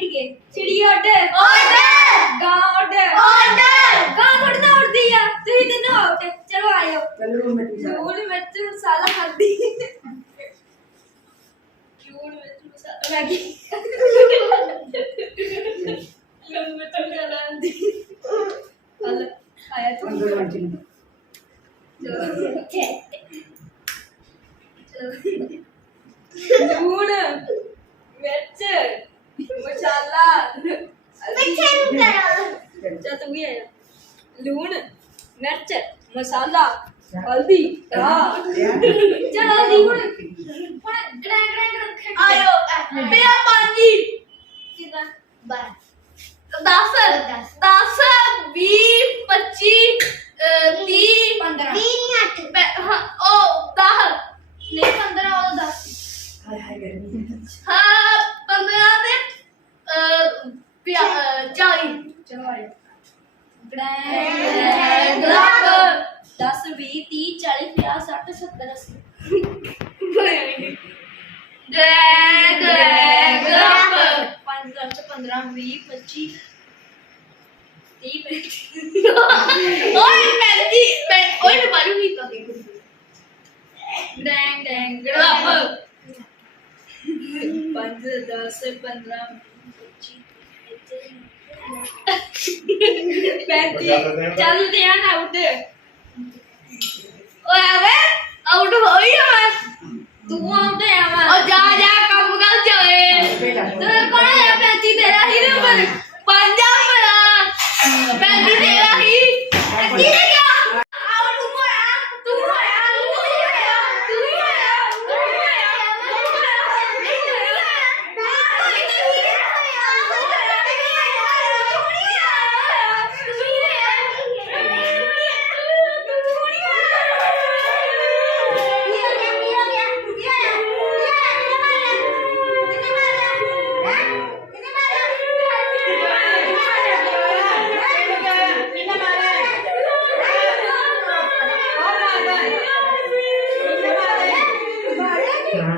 ਚਿੜੀਏ ਚਿੜੀ ਉੱਡ ਆਰਡਰ ਗਾਂ ਉੱਡ ਆਰਡਰ ਗਾਂ ਥੋੜੀ ਨਾ ਉੱਡਦੀ ਆ। ਤੁਸੀਂ ਤਿੰਨੋਂ ਆਊਟ ਚਲੋ ਆਇਓ ਚਲੋ ਮੈਂ ਤੁਸੀਂ ਲੂਣ ਮਿਰਚ ਮਸਾਲਾ ਹਲਦੀ ਲੂਣ ਮਿਰਚ ਮਸਾਲਾ ਮੈਗੀ ਲੂਣ ਮਿਰਚ ਮਸਾਲਾ ਹਲਦੀ ਹਲ ਆਇਆ ਤੂੰ। ਅੰਦਰ ਵੜ ਜੀ लून मिर्च मसाला हल्दी चल हल्दी हुन हुन ग्रैं ग्रैं ग्रैं आयो मेरा पानी कितना 12 10 10 20 25 30 ओ नहीं 15 और 10 हाय हाय गर्मी हाँ ਗ੍ਰੈਂਡ ਗ੍ਰੈਂਡ 10 20 30 40 50 60 70 80 ਗ੍ਰੈਂਡ ਗ੍ਰੈਂਡ 5 10 15 20 25 30 ਓਏ ਪੈਂਤੀ ਪੈ ਓਏ ਨਾ ਮਾਰੂ ਤਾਂ ਡੈਂਗ ਡੈਂਗ ਗੜਾਪ 5 10 15 25 Betty, ચાલુ ધ્યાન આવડે ઓ આવે આવડું હોય બસ તું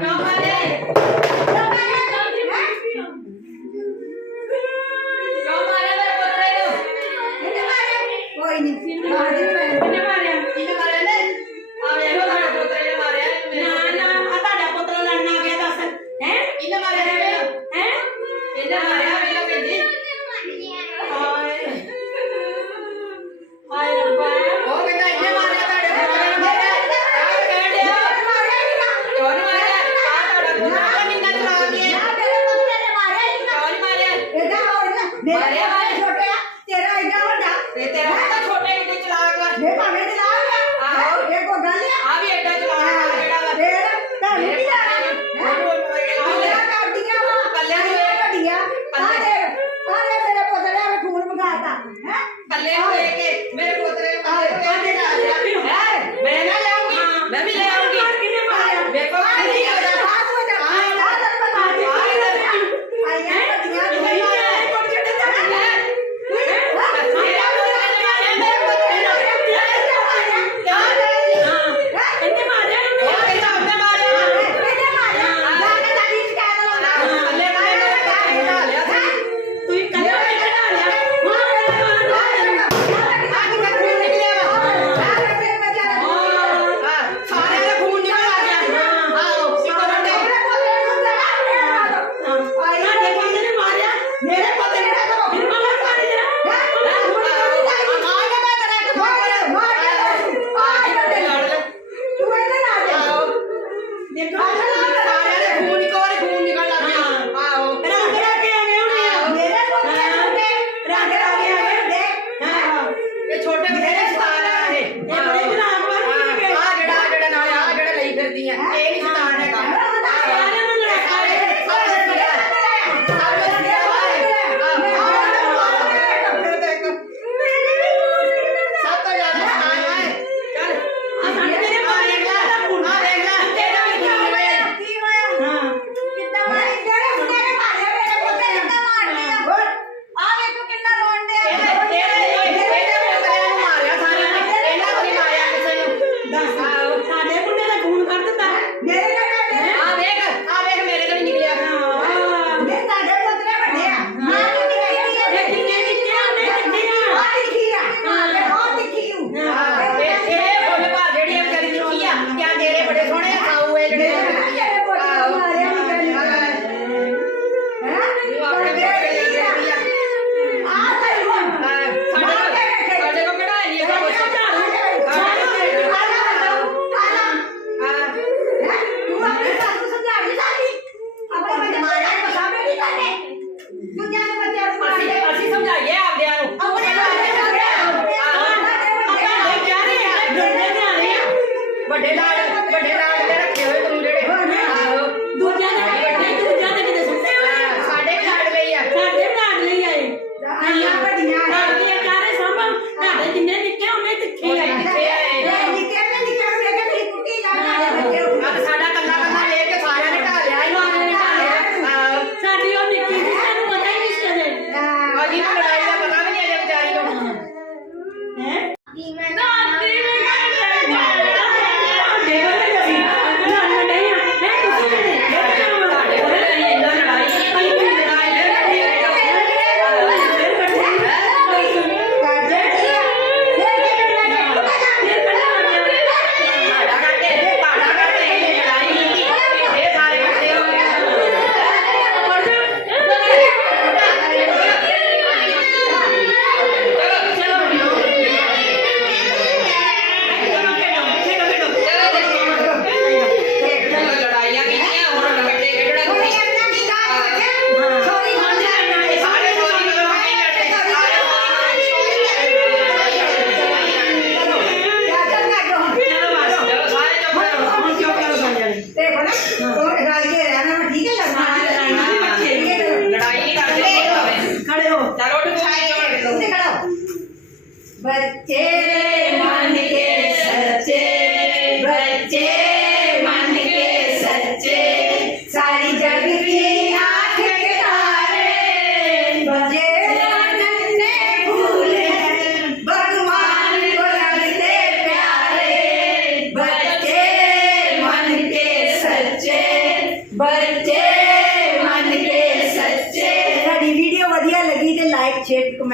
頑張れ。बेटा छोटे बेटे चला गया देखो मैं चला गया हाँ। देखो गल आ भी बेटा चला गया बेटा। फिर तानू की जाना है। मेरा कर दिया वा कल्ले होए घटिया अरे अरे मेरे पुत्र ने खून बगाता है? कल्ले होए के। मेरे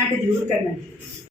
कमेंट ज़रूर करना।